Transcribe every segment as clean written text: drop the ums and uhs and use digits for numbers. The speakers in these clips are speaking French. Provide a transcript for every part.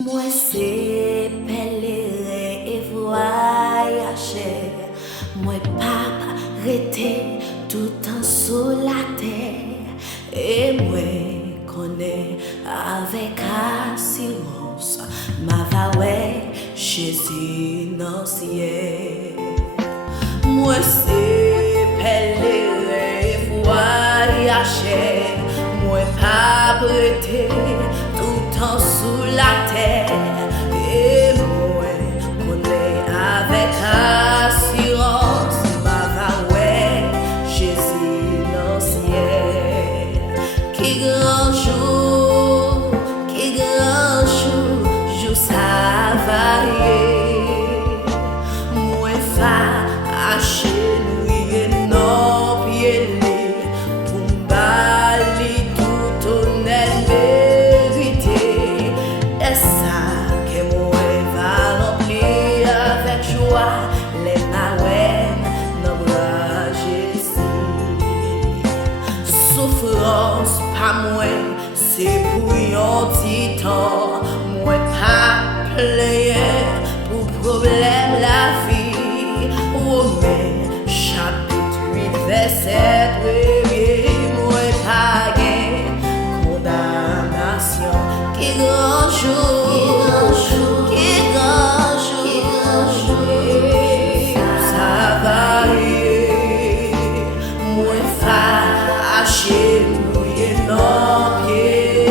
Moi c'est pèlerin et voyager. Moi pas rester tout en sous la terre. Et moi connais avec assurance ma vaoué Jésus dans ciel. Moi c'est pèlerin et voyager. Moi pas rester tout en sous la terre. Et moi connais avec assurance ma vaoué Jésus dans ciel. Qui grand jour, jour ça va y. Moi fa acheter non pied pour m'bali tout honnête vérité. Et ça que moi va remplir avec joie les maouines dans bras Jésus. Souffrance pas moins, c'est pour un petit temps. Moi pas player pour problème la vie. Romains chapitre 8 verset 1. Moi pas gain condamnation. Qui grand jour, ça va y. Moi fa acheter non pied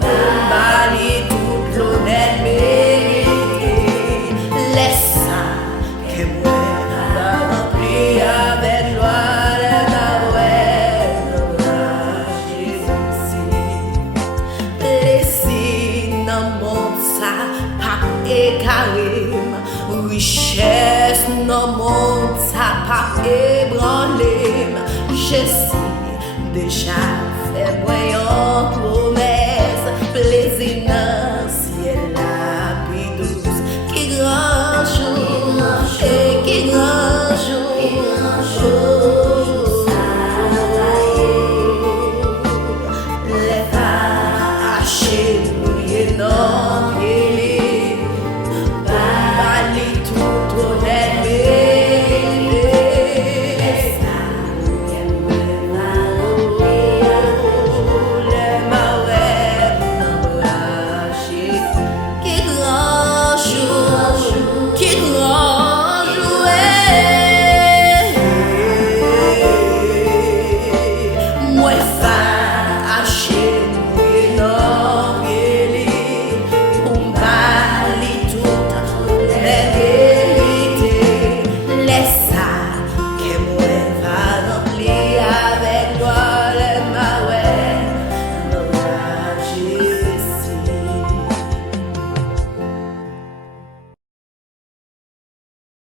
pour m'aller toute l'honnête mérité. Laisse ça que moi va remplir avec joie les maouines dans Jésus. Blessé dans mon ça pas écarrim. Richesse dans mon ça pas ébranlé. Jésus déjà fait moi une promesse. Plaisir